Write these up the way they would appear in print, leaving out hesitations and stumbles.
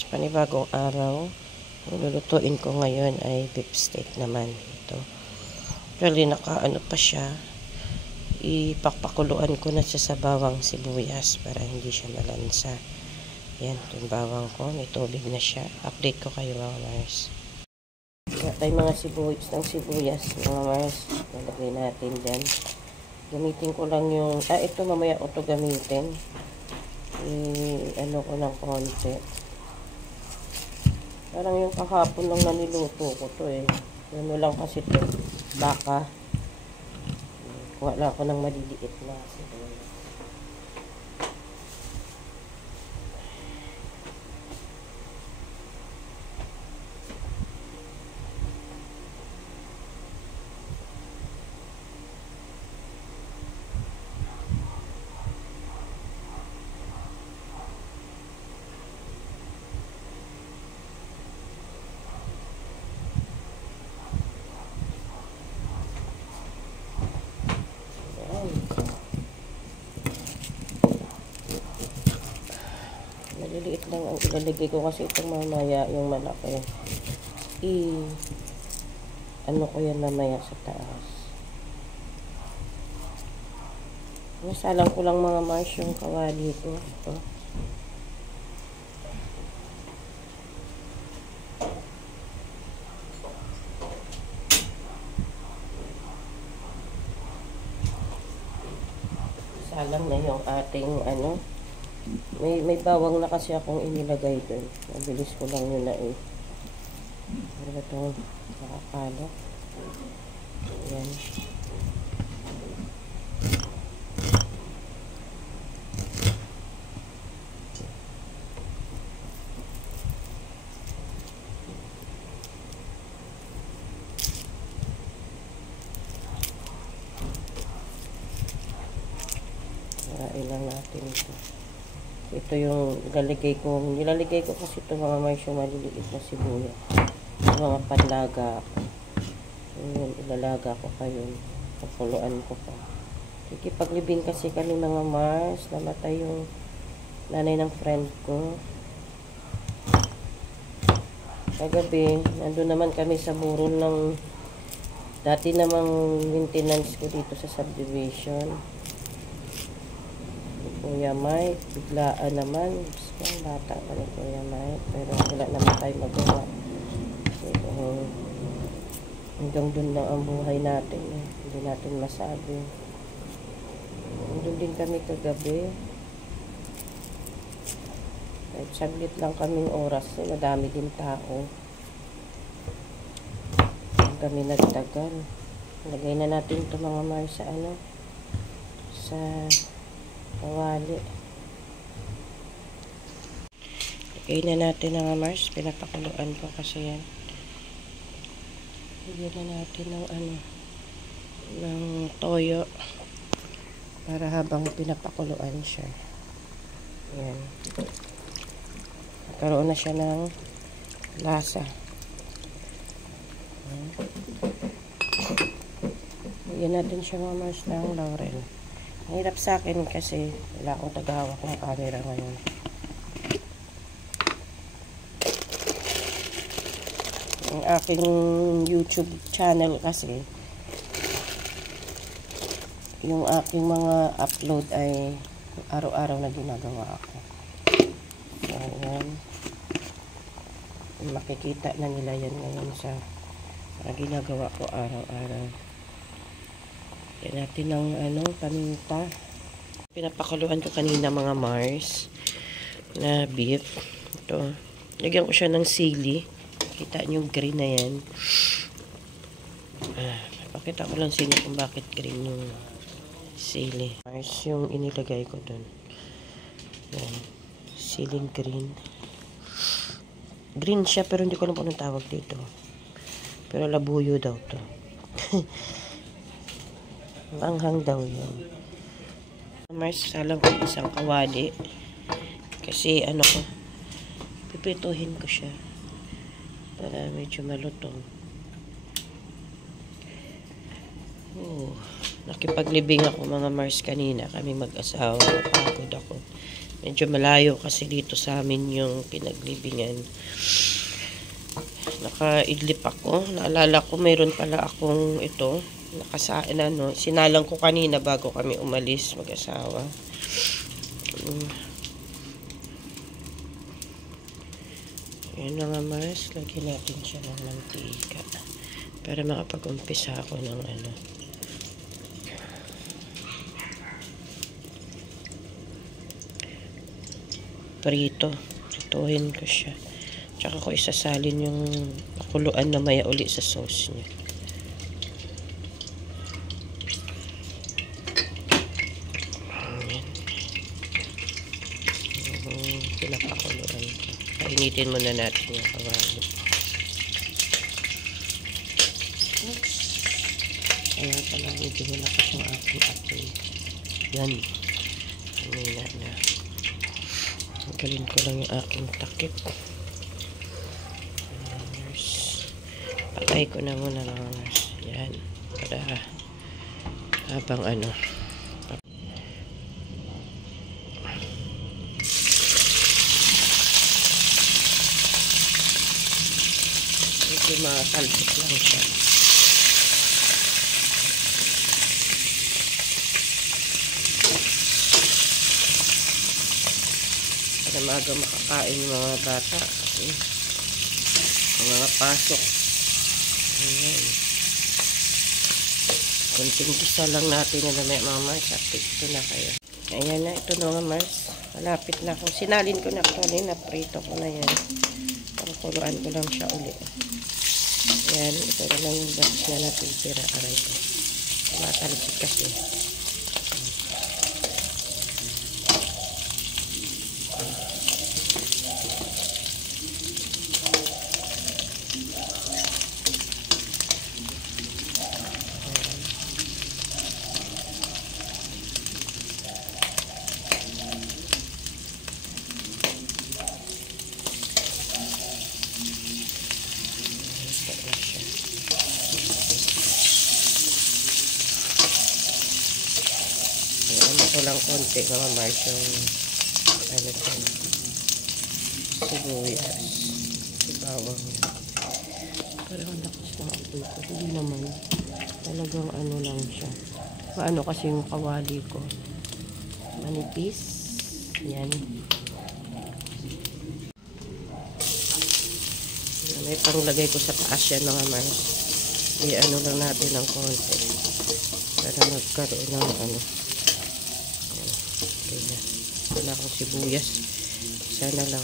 Mars, panibagong araw. Ang lulutuin ko ngayon ay beef steak naman. Ito. Actually, nakaano pa siya. Ipakpakuluan ko na siya sa bawang sibuyas para hindi siya malansa. Yan, yung bawang ko. May tubig na siya. Update ko kayo mga Mars. Kaya tayo mga sibuyas mga Mars. Nalagay natin dyan. Gamitin ko lang yung, ito mamaya ko ito gamitin. Ano ko ng konti. Parang yung kahapon lang na niluto ko to eh. Ano lang kasi ito, baka. Kuha lang ako ng maliliit na sibuyas. Maliliit lang ang ilalagay ko kasi itong mamaya yung malaki. Ano ko yan mamaya sa taas. Nasalang ko lang mga Mars yung kawali ko. Ito. Salang na yung ating ano. May bawang na kasi akong inilagay doon. Mabilis ko lang yun na eh. Ano ba itong nakakalo? Ayan. Sarain lang natin ito. Ito yung nilalagay ko kasi ito mga Mars yung maliliit na sibuyas. Mga panlaga ako. Ayan, ilalaga ko pa yun. Pakuluan ko pa. Kikipaglibing kasi kami mga Mars. Namatay yung nanay ng friend ko. Kagabi, nandun naman kami sa burol ng dati namang maintenance ko dito sa subdivision. Kuya Mike, biglaan naman. Bata pa ni Kuya Mike. Pero wala naman tayo magawa. Hanggang dun lang ang buhay natin. Hindi natin masabi. Nandun din kami kagabi. Kahit saglit lang kaming oras. Madami din tao. Kami nagtagal. Lagay na natin ito mga Mars sa ano. Sa kawali. Lagay na natin mga Mars. Pinapakuluan ko kasi yan. Lagyan na natin ng ano, ng toyo para habang pinapakuluan siya. Yan. Nagkaroon na siya ng lasa. Lagyan natin siya mga Mars ng laurel. Ang hirap sa akin kasi wala akong tagahawak ng camera ngayon. Ang aking YouTube channel kasi, yung aking mga upload ay araw-araw na ginagawa ako. So, yan. Makikita na nila yan ngayon sa ginagawa ko araw-araw. Yan natin ng ano, paminta. Pinapakuluan ko kanina mga Mars na beef. Ito. Lagyan ko siya ng sili. Kita nyo green na yan. Pakita ko lang sa inyo kung bakit green yung sili. Mars yung inilagay ko dun. Yan. Siling green. Green siya pero hindi ko alam kung anong tawag dito. Pero labuyo daw to. Manghang daw yun. Mars, salang ko isang kawali. Kasi ano ko, pipituhin ko siya para medyo malutong. Nakipaglibing ako mga Mars kanina. Kami mag-asawa. Napagod ako. Medyo malayo kasi dito sa amin yung pinaglibingan. Nakaidlip ako. Naalala ko, mayroon pala akong ito. Sinalang ko kanina bago kami umalis mag-asawa. Ayan na nga mas. Lagyan natin siya ng mantika. Para makapag-umpisa ako ng prito. Prituhin ko siya. Tsaka ko isasalin yung pakuluan na maya uli sa sauce niya. Ayan. Pinapakuluan ko. Painitin muna natin yung kawali. Oops. Kaya pala bibigyan ako sa aking apoy. Yan. Amina na. Magaling ko lang yung aking takip. Patay ko na muna mga mas. Yan. Para habang medyo matalsik lang siya. Para maaga makakain yung mga bata. Mga pasok. Ayan. Kunting gisa lang natin na may mga Mars. Ito na kayo. Ayan na. Ito na mga Mars. Malapit na ako. Sinalin ko na kanina. Prito ko na yan. Pangkuluan ko lang siya uli. Ayan. Ito na lang yung batch na natitira. Aray ko. Matalsik kasi. Ito lang konti mga Mars yung sibuyas, bawang. Parang lakas ng apoy ko. Hindi naman. Talagang lang siya. Paano kasi yung kawali ko. Manipis. Yan. May panglagay ko sa taas yan mga Mars. Lang natin ng konti. Para magkaroon ng wala akong sibuyas. Sana lang.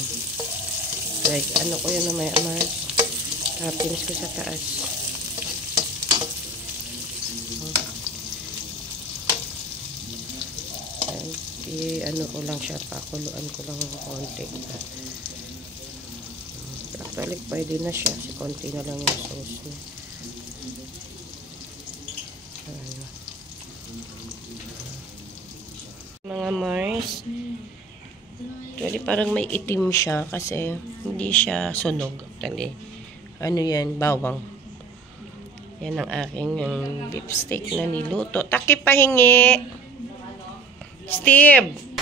Like, ko yun na may Mars. Tapos ko sa taas. Ko lang siya. Pakuluan ko lang ng konti. Actually, pwede na siya. Si konti na lang yung sauce niya. Mga Mars, actually parang may itim siya kasi hindi siya sunog. Actually, yan, bawang. Yan ang aking beef steak na niluto. Takip pahingi! Steve!